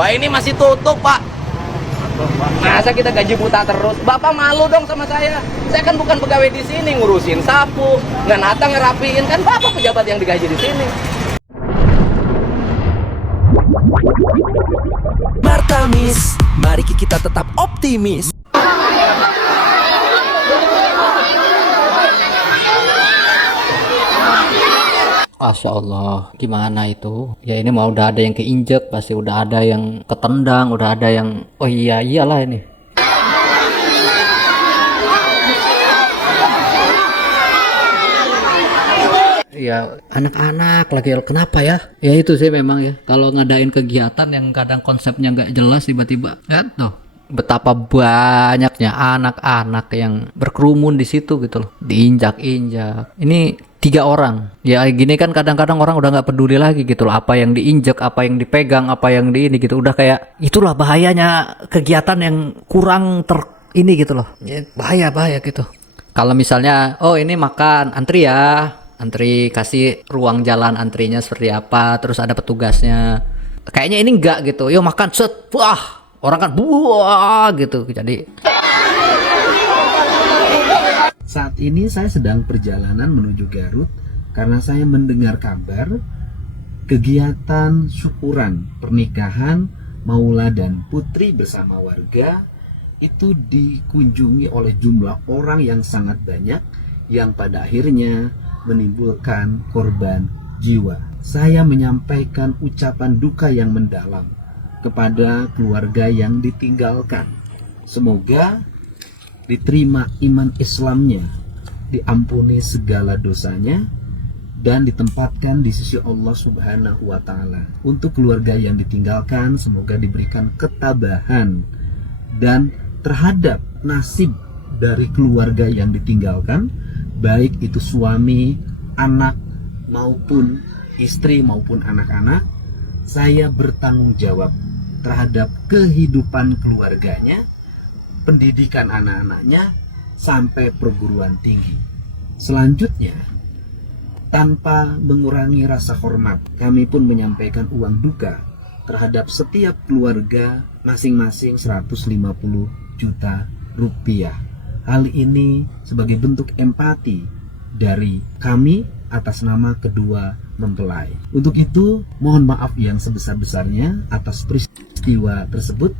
Wah, ini masih tutup, Pak. Masa kita gaji buta terus? Bapak malu dong sama saya. Saya kan bukan pegawai di sini ngurusin sapu, nata ngerapiin, kan Bapak pejabat yang digaji di sini. Martamis, mari kita tetap optimis. Masya Allah, gimana itu? Ya ini mau udah ada yang keinjek, pasti udah ada yang ketendang, udah ada yang, oh iya iyalah ini. Ya anak-anak lagi, kenapa ya? Ya itu sih memang ya, kalau ngadain kegiatan yang kadang konsepnya nggak jelas tiba-tiba, ya tuh. Betapa banyaknya anak-anak yang berkerumun di situ gitu loh, diinjak-injak. Ini 3 orang ya, gini kan kadang-kadang orang udah nggak peduli lagi gitu loh, apa yang diinjek, apa yang dipegang, apa yang di ini gitu, udah kayak itulah bahayanya kegiatan yang kurang ini gitu loh ya, bahaya gitu. Kalau misalnya oh ini makan, antri ya, antri, kasih ruang jalan antrinya seperti apa, terus ada petugasnya. Kayaknya ini enggak gitu, yuk makan set, wah orang kan buah gitu. Jadi saat ini saya sedang perjalanan menuju Garut karena saya mendengar kabar kegiatan syukuran pernikahan Maula dan Putri bersama warga itu dikunjungi oleh jumlah orang yang sangat banyak, yang pada akhirnya menimbulkan korban jiwa. Saya menyampaikan ucapan duka yang mendalam kepada keluarga yang ditinggalkan. Semoga diterima iman Islamnya, diampuni segala dosanya, dan ditempatkan di sisi Allah Subhanahu wa Ta'ala. Untuk keluarga yang ditinggalkan, semoga diberikan ketabahan dan terhadap nasib dari keluarga yang ditinggalkan, baik itu suami, anak, maupun istri maupun anak-anak. Saya bertanggung jawab terhadap kehidupan keluarganya, pendidikan anak-anaknya, sampai perguruan tinggi. Selanjutnya, tanpa mengurangi rasa hormat, kami pun menyampaikan uang duka terhadap setiap keluarga masing-masing 150 juta rupiah. Hal ini sebagai bentuk empati dari kami atas nama kedua mempelai. Untuk itu, mohon maaf yang sebesar-besarnya atas peristiwa tersebut,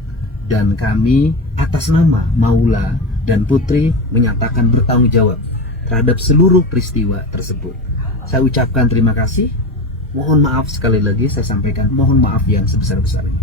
dan kami atas nama Maula dan Putri menyatakan bertanggung jawab terhadap seluruh peristiwa tersebut. Saya ucapkan terima kasih. Mohon maaf sekali lagi, saya sampaikan mohon maaf yang sebesar-besarnya.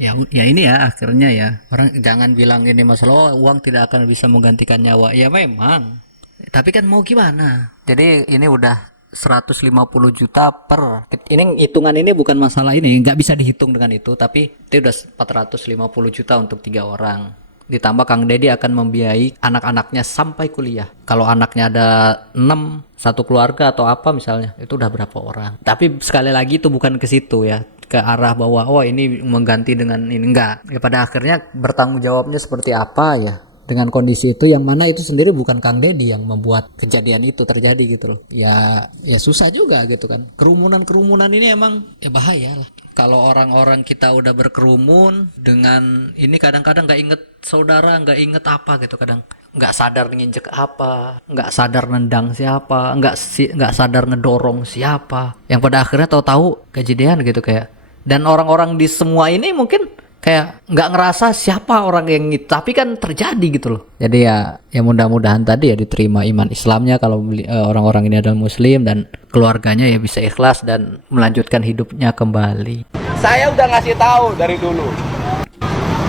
ya ini ya akhirnya ya, orang jangan bilang ini masalah uang tidak akan bisa menggantikan nyawa. Ya memang, tapi kan mau gimana? Jadi ini udah 150 juta per, ini hitungan ini bukan masalah ini, nggak bisa dihitung dengan itu, tapi itu udah 450 juta untuk 3 orang. Ditambah Kang Deddy akan membiayai anak-anaknya sampai kuliah. Kalau anaknya ada 6, satu keluarga atau apa misalnya, itu udah berapa orang. Tapi sekali lagi itu bukan ke situ ya, ke arah bahwa oh ini mengganti dengan ini, enggak. Ya, pada akhirnya bertanggung jawabnya seperti apa ya dengan kondisi itu, yang mana itu sendiri bukan Kang Deddy yang membuat kejadian itu terjadi gitu loh. Ya susah juga gitu kan. Kerumunan ini emang ya bahaya lah. Kalau orang-orang kita udah berkerumun dengan ini, kadang-kadang nggak inget saudara, nggak inget apa gitu, kadang nggak sadar nginjek apa, nggak sadar nendang siapa, nggak sadar ngedorong siapa, yang pada akhirnya tahu-tahu kejadian gitu kayak. Dan orang-orang di semua ini mungkin kayak nggak ngerasa siapa orang yang itu, tapi kan terjadi gitu loh. Jadi ya mudah-mudahan tadi ya diterima iman Islamnya kalau orang-orang ini adalah muslim, dan keluarganya ya bisa ikhlas dan melanjutkan hidupnya kembali. Saya udah ngasih tahu dari dulu,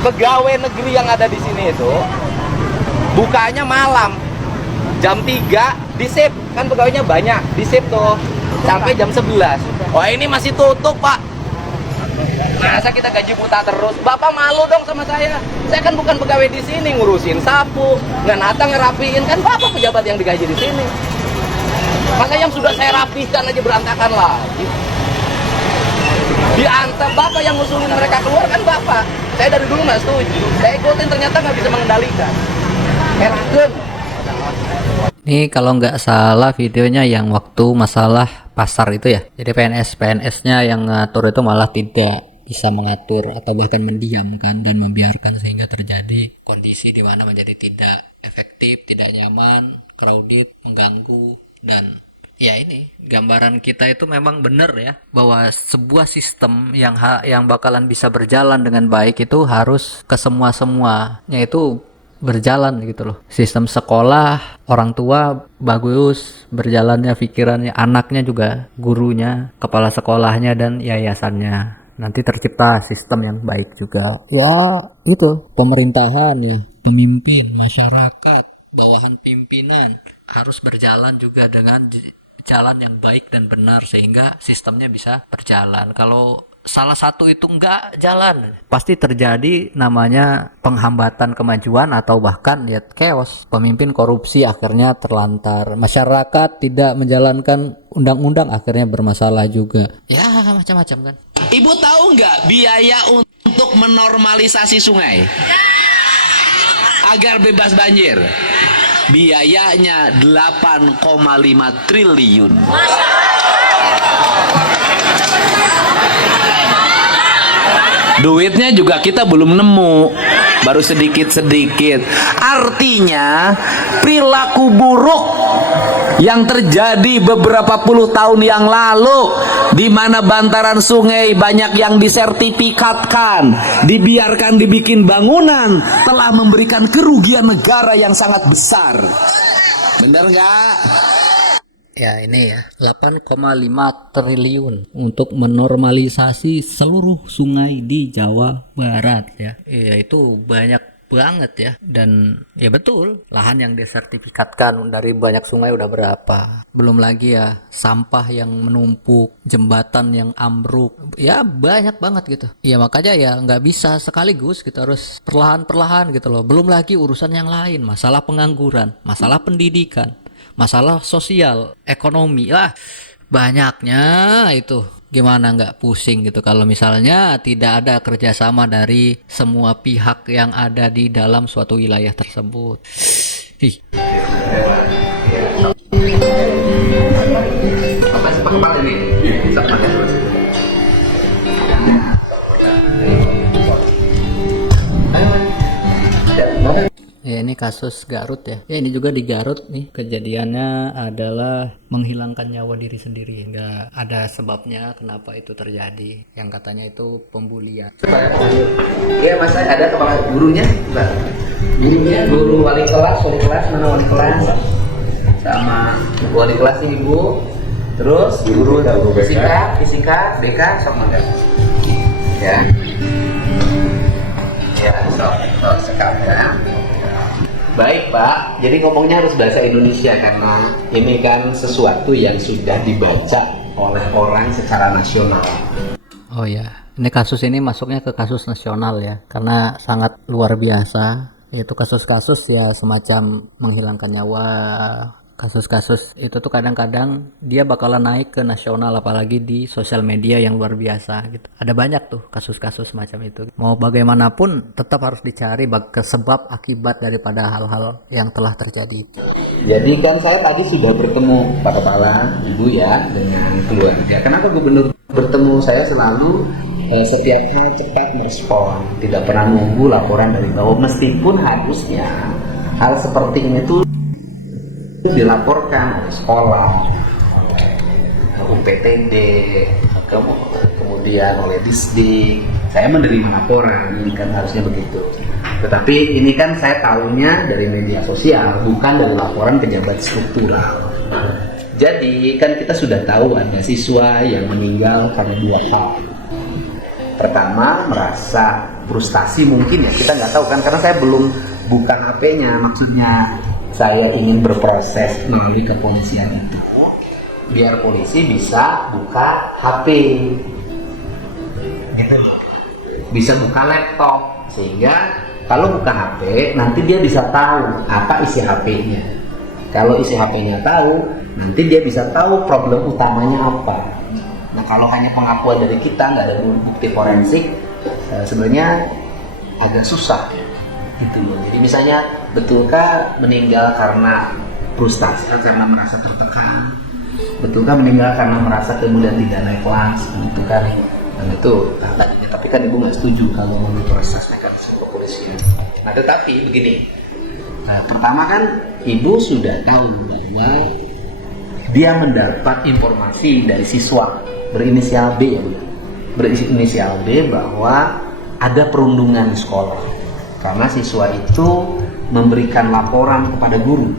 pegawai negeri yang ada di sini itu bukanya malam jam 3 di shift, kan pegawainya banyak di shift tuh sampai jam 11. Wah, ini masih tutup, Pak. Masa kita gaji buta terus? Bapak malu dong sama saya. Saya kan bukan pegawai di sini ngurusin sapu, nata ngerapiin, kan Bapak pejabat yang digaji di sini. Masa yang sudah saya rapihkan aja berantakan lagi? Diantar Bapak yang ngusulin mereka keluar, kan Bapak. Saya dari dulu nggak setuju. Saya ikutin, ternyata nggak bisa mengendalikan. Heran. Ini kalau nggak salah videonya yang waktu masalah pasar itu ya. Jadi PNS-nya yang ngatur itu malah tidak bisa mengatur atau bahkan mendiamkan dan membiarkan sehingga terjadi kondisi di mana menjadi tidak efektif, tidak nyaman, crowded, mengganggu. Dan ya ini gambaran kita itu memang benar ya, bahwa sebuah sistem yang bakalan bisa berjalan dengan baik itu harus ke semua-semuanya itu berjalan gitu loh. Sistem sekolah, orang tua bagus berjalannya pikirannya, anaknya juga, gurunya, kepala sekolahnya, dan yayasannya. Nanti tercipta sistem yang baik juga. Ya itu pemerintahan ya, pemimpin, masyarakat, bawahan pimpinan harus berjalan juga dengan jalan yang baik dan benar sehingga sistemnya bisa berjalan. Kalau salah satu itu enggak jalan, pasti terjadi namanya penghambatan kemajuan atau bahkan ya chaos. Pemimpin korupsi akhirnya terlantar, masyarakat tidak menjalankan undang-undang akhirnya bermasalah juga. Ya macam-macam kan. Ibu tahu nggak biaya untuk menormalisasi sungai agar bebas banjir? Biayanya 8,5 triliun. Duitnya juga kita belum nemu, baru sedikit-sedikit. Artinya perilaku buruk yang terjadi beberapa puluh tahun yang lalu, di mana bantaran sungai banyak yang disertifikatkan, dibiarkan dibikin bangunan, telah memberikan kerugian negara yang sangat besar. Bener nggak? Ya ini ya 8,5 triliun untuk menormalisasi seluruh sungai di Jawa Barat ya. Ya itu banyak banget ya. Dan ya betul, lahan yang disertifikatkan dari banyak sungai udah berapa. Belum lagi ya sampah yang menumpuk, jembatan yang ambruk. Ya banyak banget gitu. Ya makanya ya nggak bisa sekaligus, kita harus perlahan-perlahan gitu loh. Belum lagi urusan yang lain, masalah pengangguran, masalah pendidikan, masalah sosial, ekonomi lah, banyaknya itu. Gimana nggak pusing gitu kalau misalnya tidak ada kerjasama dari semua pihak yang ada di dalam suatu wilayah tersebut. Apa cepat ini? Cepat terus. Ya ini kasus Garut ya. Ya ini juga di Garut nih kejadiannya adalah menghilangkan nyawa diri sendiri. Nggak ada sebabnya kenapa itu terjadi. Yang katanya itu pembulian. Iya mas, saya ada kepala gurunya, Mbak. Guru wali kelas mana wali kelas? Sama wali kelas ini Bu. Terus guru fisika, BK, sok mana? Ya. Ya, sok sekarang. Baik Pak, jadi ngomongnya harus bahasa Indonesia karena ini kan sesuatu yang sudah dibaca oleh orang secara nasional. Oh ya, ini kasus ini masuknya ke kasus nasional ya, karena sangat luar biasa. Yaitu kasus-kasus ya semacam menghilangkan nyawa. Kasus-kasus itu tuh kadang-kadang dia bakalan naik ke nasional, apalagi di sosial media yang luar biasa gitu. Ada banyak tuh kasus-kasus semacam itu. Mau bagaimanapun tetap harus dicari sebab akibat daripada hal-hal yang telah terjadi. Jadi kan saya tadi sudah bertemu Pak Kepala, Ibu ya, dengan keluarga. Kenapa Gubernur bertemu saya selalu setiap hal cepat merespon, tidak pernah nunggu laporan dari bawah, meskipun harusnya hal seperti ini tuh dilaporkan oleh sekolah, UPTD, kemudian oleh Disdik. Saya menerima laporan, ini kan harusnya begitu. Tetapi ini kan saya tahunya dari media sosial, bukan dari laporan pejabat struktural. Jadi kan kita sudah tahu ada siswa yang meninggal karena dua hal. Pertama, merasa frustasi mungkin ya, kita nggak tahu kan, karena saya belum buka HP-nya. Maksudnya saya ingin berproses melalui kepolisian itu biar polisi bisa buka HP gitu, bisa buka laptop, sehingga kalau buka HP nanti dia bisa tahu apa isi HP-nya. Kalau isi HP-nya tahu, nanti dia bisa tahu problem utamanya apa. Nah kalau hanya pengakuan dari kita, nggak ada bukti forensik, sebenarnya agak susah gitu loh. Jadi misalnya, betulkah meninggal karena frustasi, karena merasa tertekan? Betulkah meninggal karena merasa kemudian tidak naik kelas? Gitu kan? Dan itu tadinya Tapi kan ibu nggak setuju kalau memproses mekanisme kepolisian. Nah tetapi begini, pertama kan ibu sudah tahu bahwa dia mendapat informasi dari siswa berinisial B, ya Bu? Berinisial B bahwa ada perundungan di sekolah karena siswa itu memberikan laporan kepada guru,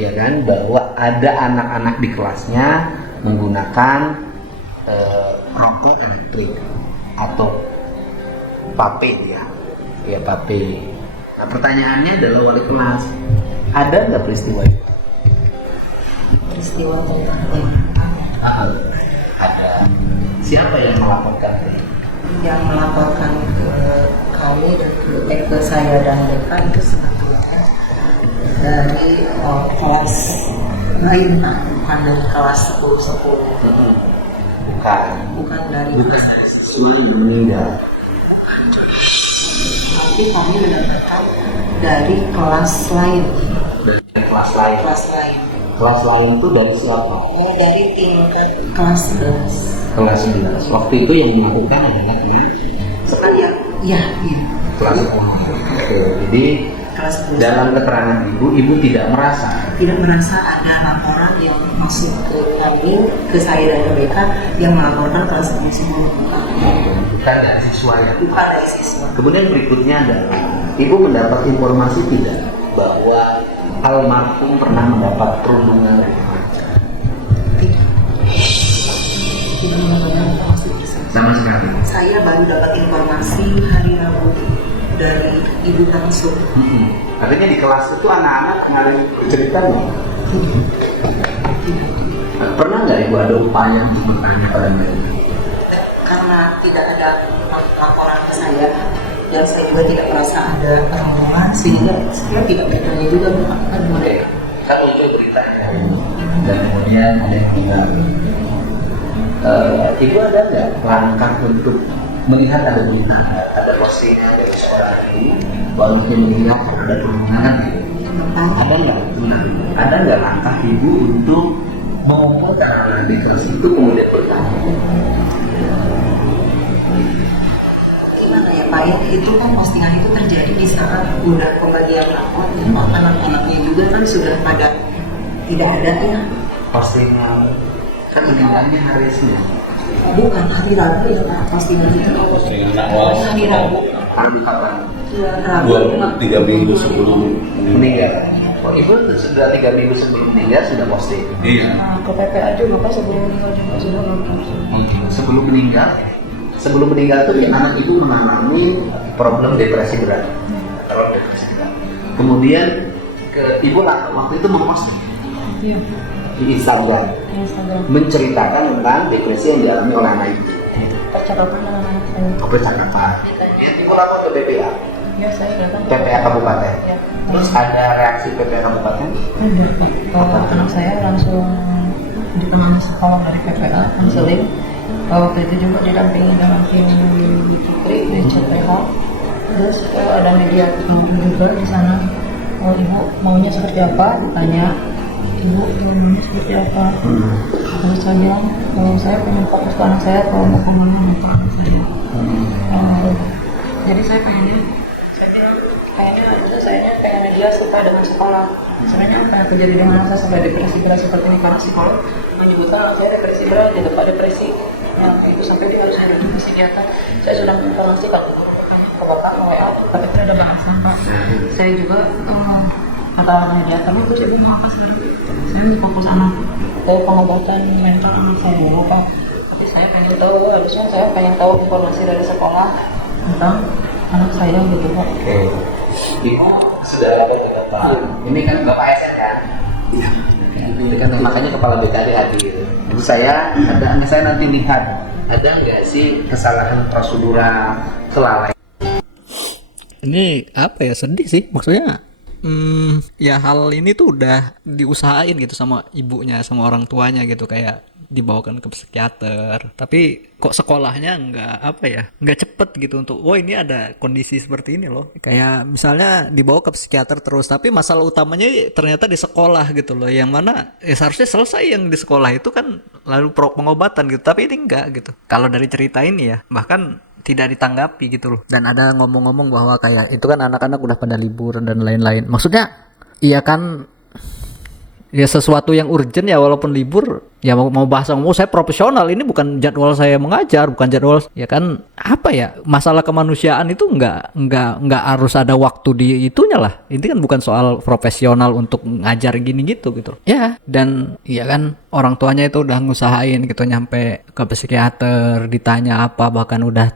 ya kan, bahwa ada anak-anak di kelasnya menggunakan rokok elektrik atau vape ya vape. Nah pertanyaannya adalah wali kelas, ada nggak peristiwa itu? Peristiwa tentang Ada. Siapa yang melaporkan? yang melaporkan ke kami dan ke saya dan mereka itu sebetulnya dari kelas lain, Pak. Bukan dari kelas 10-10. Bukan dari kelas siswa yang meninggal. tapi kami mendapatkan dari kelas lain. Dari kelas lain. Kelas lain. Kelas lain itu dari siapa? Oh, dari tingkat kelas 11. Kelas 11. Waktu itu yang melakukan adalah Saya, iya. kelas 10. Oke, jadi Kelas 11. dalam keterangan ibu tidak merasa Tidak merasa ada laporan yang masuk ke kami, ke saya dan ke mereka yang melaporkan kelas 10 bukan dari siswa ya. bukan dari siswa. Kemudian berikutnya adalah ibu mendapat informasi tidak bahwa almarhum pernah mendapat perundungan dari remaja? Tidak mendapatkan informasi tersebut. Sama sekali. Saya baru dapat informasi hari Rabu dari ibu langsung. Artinya di kelas itu anak-anak ngalih cerita nggak? Pernah nggak ibu ada upaya untuk bertanya pada mereka? Karena tidak ada laporan ke saya dan saya juga tidak merasa ada perlindungan sehingga saya tidak bertanya juga kan boleh. Kan muncul beritanya dan kemudian ada yang meninggal. Ibu ada nggak langkah untuk melihat ada berita, ada postingan dari seorang ibu walaupun meninggal ada perlindungan gitu? Ada nggak? Nah, ada nggak langkah ibu untuk mengumpulkan anak di kelas itu kemudian bertanya? Gimana ya Pak ya, itu kan postingan itu terjadi di saat udah pembagian rapor dan anak-anaknya juga kan sudah pada tidak ada ya. Postingan kan meninggalnya hari Senin. Bukan hari Rabu ya Pak, postingan itu hari Rabu. Hari kapan? Ya, Rabu. 3 minggu sebelum Meninggal. Oh, ibu sudah 3 minggu sebelum meninggal sudah posting. Iya. Ke PPA juga Pak sebelum meninggal juga sudah nonton. Sebelum meninggal itu anak ibu mengalami problem depresi berat. Kemudian ibu waktu itu memposting Iya. di Instagram Instagram. menceritakan tentang depresi yang dialami oleh anak ibu. Percakapan dengan anak saya. Percakapan. Ibu lapor ke PPA, Ya saya datang. PPA Kabupaten. Ya. Terus ada reaksi PPA Kabupaten? Ada Pak. Anak saya langsung ditemani sekolah dari PPA konseling. Waktu itu juga didampingi dengan tim Fikri di CPH. Terus ada media juga di sana. Oh, ibu maunya seperti apa? Ditanya. Ibu maunya seperti apa? Terus saya bilang, kalau saya pengen fokus ke anak saya, kalau mau kemana mau ke anak saya. Jadi saya pengennya pengen dia supaya dengan sekolah. Sebenarnya apa yang terjadi dengan anak saya sampai depresi berat seperti ini, karena psikolog menyebutkan anak saya depresi berat, dia dapat depresi yang itu sampai dia harus hidup di psikiater. Saya sudah menginformasikan ke bapak, ke WA, tapi saya ada bahasan Pak. Saya juga kata media, tapi terus ibu mau apa sekarang? Saya mau fokus anak ke pengobatan mental anak saya dulu Pak. Tapi saya pengen tahu, harusnya saya pengen tahu informasi dari sekolah tentang anak saya gitu Pak. Oke. Ibu sudah lapor ke Bapak. Ini kan Bapak SN kan? Iya. Itu kan makanya kepala BKD hadir. Terus saya nanti lihat ada nggak sih kesalahan prosedural, kelalaian. Ini apa ya, sedih sih maksudnya. Ya hal ini tuh udah diusahain gitu sama ibunya, sama orang tuanya gitu, kayak dibawakan ke psikiater. Tapi kok sekolahnya nggak cepet gitu untuk, oh ini ada kondisi seperti ini loh. Kayak misalnya dibawa ke psikiater terus, tapi masalah utamanya ternyata di sekolah gitu loh. Yang mana seharusnya selesai yang di sekolah itu kan, lalu pengobatan gitu. Tapi ini enggak gitu. Kalau dari cerita ini ya, bahkan tidak ditanggapi gitu loh. Dan ada ngomong-ngomong bahwa kayak itu kan anak-anak udah pada liburan dan lain-lain. Maksudnya iya kan, ya sesuatu yang urgent ya, walaupun libur ya mau bahasa saya profesional, ini bukan jadwal saya mengajar, bukan jadwal ya kan, apa ya, masalah kemanusiaan itu nggak harus ada waktu di itunya lah. Ini kan bukan soal profesional untuk ngajar gini gitu ya. Dan ya kan orang tuanya itu udah ngusahain gitu nyampe ke psikiater, ditanya apa, bahkan udah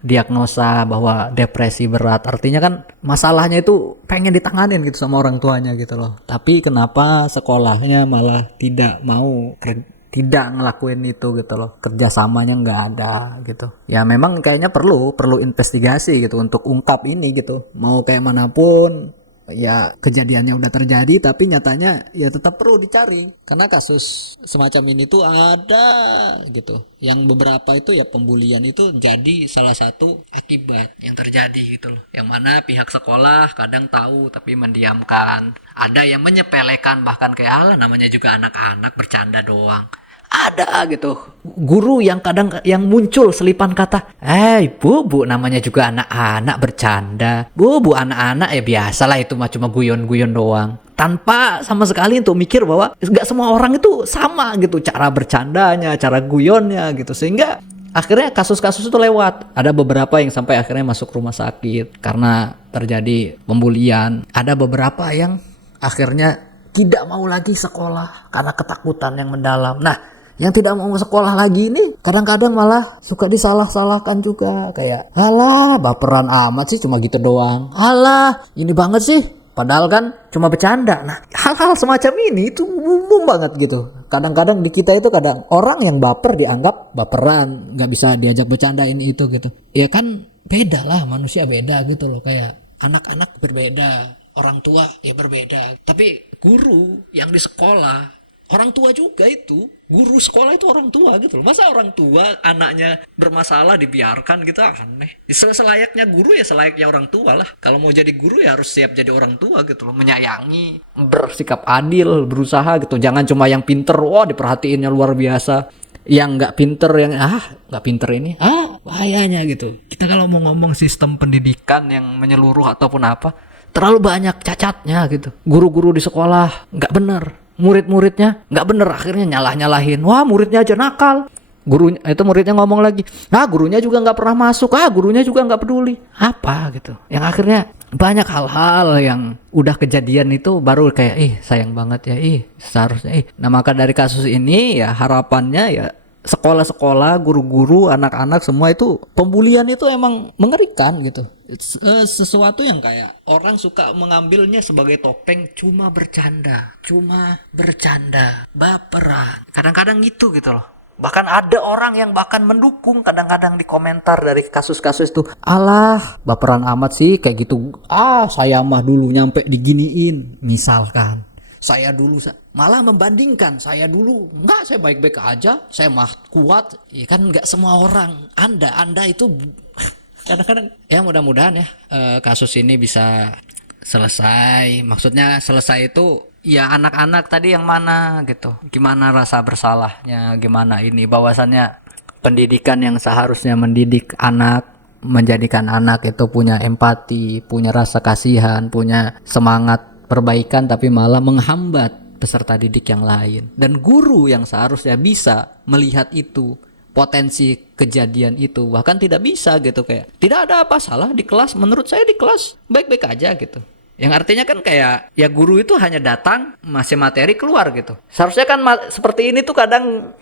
diagnosa bahwa depresi berat. Artinya kan masalahnya itu pengen ditanganin gitu sama orang tuanya gitu loh. Tapi kenapa sekolahnya malah tidak mau, tidak ngelakuin itu gitu loh. Kerjasamanya nggak ada gitu. Ya memang kayaknya perlu investigasi gitu untuk ungkap ini gitu. Mau kayak manapun ya kejadiannya udah terjadi, tapi nyatanya ya tetap perlu dicari. Karena kasus semacam ini tuh ada gitu. Yang beberapa itu ya pembulian itu jadi salah satu akibat yang terjadi gitu loh. Yang mana pihak sekolah kadang tahu tapi mendiamkan. Ada yang menyepelekan, bahkan kayak alah namanya juga anak-anak bercanda doang. Ada gitu guru yang kadang yang muncul selipan kata, bu namanya juga anak-anak bercanda, bu anak-anak ya biasalah itu mah cuma guyon-guyon doang, tanpa sama sekali untuk mikir bahwa nggak semua orang itu sama gitu cara bercandanya, cara guyonnya gitu. Sehingga akhirnya kasus-kasus itu lewat. Ada beberapa yang sampai akhirnya masuk rumah sakit karena terjadi pembulian. Ada beberapa yang akhirnya tidak mau lagi sekolah karena ketakutan yang mendalam. Nah, yang tidak mau sekolah lagi ini kadang-kadang malah suka disalah-salahkan juga. Kayak, alah baperan amat sih, cuma gitu doang. Alah ini banget sih, padahal kan cuma bercanda. Nah, hal-hal semacam ini itu umum banget gitu. Kadang-kadang di kita itu kadang orang yang baper dianggap baperan, gak bisa diajak bercanda ini itu gitu. Ya kan beda lah, manusia beda gitu loh. Kayak anak-anak berbeda, orang tua ya berbeda. Tapi guru yang di sekolah, orang tua juga itu, guru sekolah itu orang tua gitu loh. Masa orang tua anaknya bermasalah dibiarkan gitu, aneh. Selayaknya guru ya selayaknya orang tua lah. Kalau mau jadi guru ya harus siap jadi orang tua gitu loh. Menyayangi, bersikap adil, berusaha gitu. Jangan cuma yang pinter, wah diperhatiinnya luar biasa. Yang nggak pinter, yang nggak pinter ini, bahayanya gitu. Kita kalau mau ngomong sistem pendidikan yang menyeluruh ataupun apa, terlalu banyak cacatnya gitu. Guru-guru di sekolah nggak bener, murid-muridnya nggak bener, akhirnya nyalah-nyalahin, wah muridnya aja nakal. Gurunya itu, muridnya ngomong lagi, gurunya juga nggak pernah masuk, gurunya juga nggak peduli, apa gitu. Yang akhirnya banyak hal-hal yang udah kejadian itu baru kayak sayang banget ya, seharusnya Nah maka dari kasus ini ya harapannya ya sekolah-sekolah, guru-guru, anak-anak semua itu, pembulian itu emang mengerikan gitu. Sesuatu yang kayak orang suka mengambilnya sebagai topeng, cuma bercanda, baperan. Kadang-kadang gitu loh. Bahkan ada orang yang bahkan mendukung kadang-kadang di komentar dari kasus-kasus itu. Alah, baperan amat sih kayak gitu. Saya mah dulu nyampe diginiin. Misalkan, saya dulu malah membandingkan, saya dulu enggak, saya baik-baik aja, saya mah kuat. Ya kan enggak semua orang. Anda itu kadang-kadang ya mudah-mudahan ya kasus ini bisa selesai. Maksudnya selesai itu ya anak-anak tadi yang mana gitu, gimana rasa bersalahnya, gimana ini, bahwasannya pendidikan yang seharusnya mendidik anak, menjadikan anak itu punya empati, punya rasa kasihan, punya semangat perbaikan, tapi malah menghambat peserta didik yang lain. Dan guru yang seharusnya bisa melihat itu, potensi kejadian itu, bahkan tidak bisa gitu. Kayak tidak ada apa salah di kelas, menurut saya di kelas baik-baik aja gitu. Yang artinya kan kayak ya guru itu hanya datang, masih materi, keluar gitu. Seharusnya kan seperti ini tuh kadang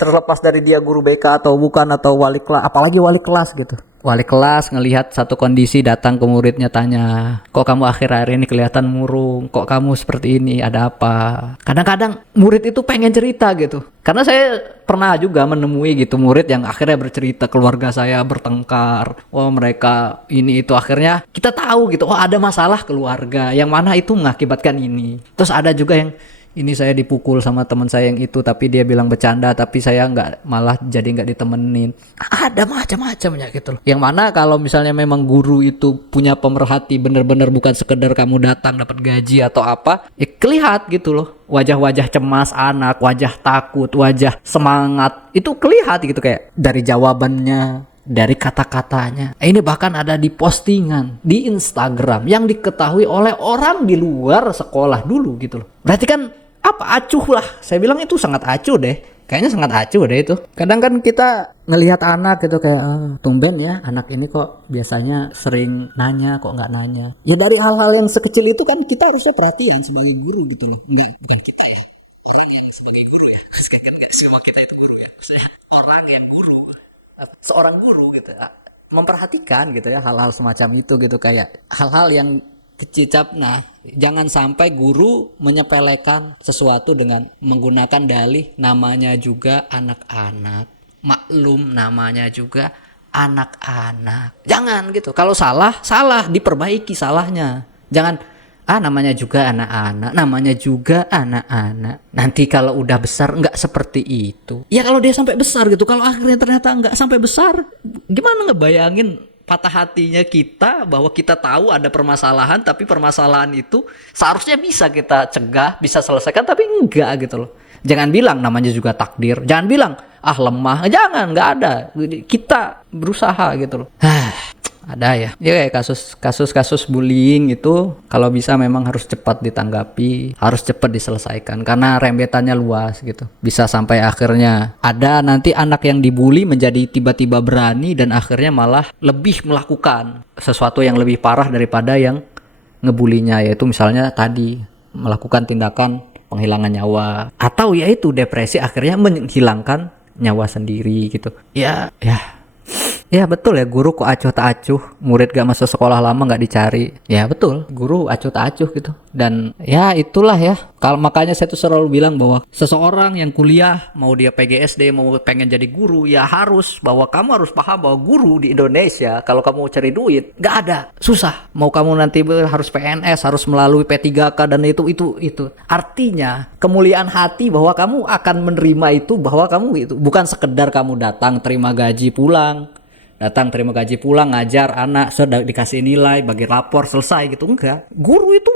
terlepas dari dia guru BK atau bukan, atau wali kelas, apalagi wali kelas gitu. Wali kelas ngelihat satu kondisi, datang ke muridnya tanya, kok kamu akhir-akhir ini kelihatan murung, kok kamu seperti ini, ada apa? Kadang-kadang murid itu pengen cerita gitu. Karena saya pernah juga menemui gitu murid yang akhirnya bercerita, keluarga saya bertengkar, mereka ini itu, akhirnya kita tahu gitu, ada masalah keluarga yang mana itu mengakibatkan ini. Terus ada juga yang ini saya dipukul sama teman saya yang itu, tapi dia bilang bercanda, tapi saya nggak, malah jadi nggak ditemenin. Ada macam-macamnya gitu loh. Yang mana kalau misalnya memang guru itu punya pemerhati, bener-bener bukan sekedar kamu datang dapat gaji atau apa, ya kelihat gitu loh. Wajah-wajah cemas anak, wajah takut, wajah semangat, itu kelihat gitu kayak dari jawabannya, dari kata-katanya. Ini bahkan ada di postingan di Instagram yang diketahui oleh orang di luar sekolah dulu gitu loh. Berarti kan apa, acuh lah. Saya bilang itu sangat acuh deh. Kayaknya sangat acuh deh itu. Kadang kan kita ngelihat anak gitu kayak tumben ya anak ini kok biasanya sering nanya, kok nggak nanya. Ya dari hal-hal yang sekecil itu kan kita harusnya perhatian sebagai guru gitu loh. Enggak, bukan kita ya. Orang yang sebagai guru ya. Kan nggak semua kita itu guru ya. Maksudnya orang yang guru, seorang guru gitu, memperhatikan gitu ya hal-hal semacam itu gitu, kayak hal-hal yang kecicap. Nah, jangan sampai guru menyepelekan sesuatu dengan menggunakan dalih namanya juga anak-anak, maklum namanya juga anak-anak. Jangan gitu. Kalau salah diperbaiki salahnya. Jangan namanya juga anak-anak. Nanti kalau udah besar nggak seperti itu. Ya kalau dia sampai besar gitu, kalau akhirnya ternyata nggak sampai besar, gimana ngebayangin patah hatinya kita bahwa kita tahu ada permasalahan, tapi permasalahan itu seharusnya bisa kita cegah, bisa selesaikan, tapi enggak gitu loh. Jangan bilang namanya juga takdir. Jangan bilang lemah. Jangan, nggak ada. Kita berusaha gitu loh. Ada ya kayak kasus bullying itu kalau bisa memang harus cepat ditanggapi, harus cepat diselesaikan karena rembetannya luas gitu. Bisa sampai akhirnya ada nanti anak yang dibully menjadi tiba-tiba berani dan akhirnya malah lebih melakukan sesuatu yang lebih parah daripada yang ngebulinya, yaitu misalnya tadi melakukan tindakan penghilangan nyawa atau yaitu depresi, akhirnya menghilangkan nyawa sendiri gitu. Ya betul ya, guru kok acuh tak acuh, murid gak masuk sekolah lama gak dicari. Ya betul, guru acuh tak acuh gitu. Dan ya itulah ya, makanya saya tuh selalu bilang bahwa seseorang yang kuliah, mau dia PGSD, mau pengen jadi guru, ya harus, bahwa kamu harus paham bahwa guru di Indonesia, kalau kamu mau cari duit, gak ada, susah. Mau kamu nanti harus PNS, harus melalui P3K dan itu. Artinya kemuliaan hati bahwa kamu akan menerima itu, bahwa kamu itu bukan sekedar kamu datang terima gaji pulang, ngajar anak, sudah dikasih nilai, bagi rapor, selesai gitu. Enggak, guru itu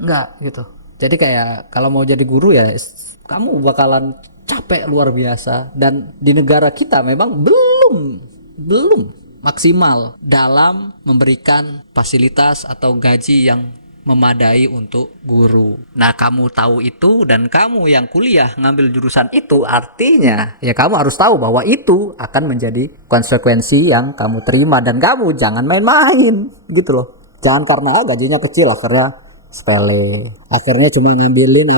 enggak gitu. Jadi kayak kalau mau jadi guru ya kamu bakalan capek luar biasa, dan di negara kita memang belum maksimal dalam memberikan fasilitas atau gaji yang memadai untuk guru. Nah, kamu tahu itu dan kamu yang kuliah ngambil jurusan itu, artinya ya kamu harus tahu bahwa itu akan menjadi konsekuensi yang kamu terima, dan kamu jangan main-main gitu loh. Jangan karena gajinya kecil akhirnya sepele. Akhirnya cuma ngambilin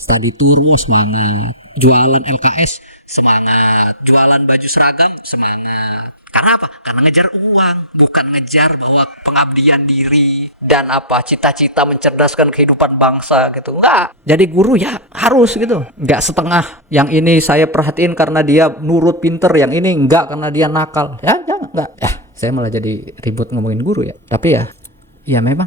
study tour semangat, jualan LKS semangat, jualan baju seragam semangat. Karena apa? Karena ngejar uang, bukan ngejar bahwa pengabdian diri dan cita-cita mencerdaskan kehidupan bangsa gitu. Enggak. Jadi guru ya harus gitu. Enggak setengah. Yang ini saya perhatiin karena dia nurut pinter, yang ini enggak karena dia nakal. Ya jangan, enggak. Saya malah jadi ribut ngomongin guru ya. Tapi ya memang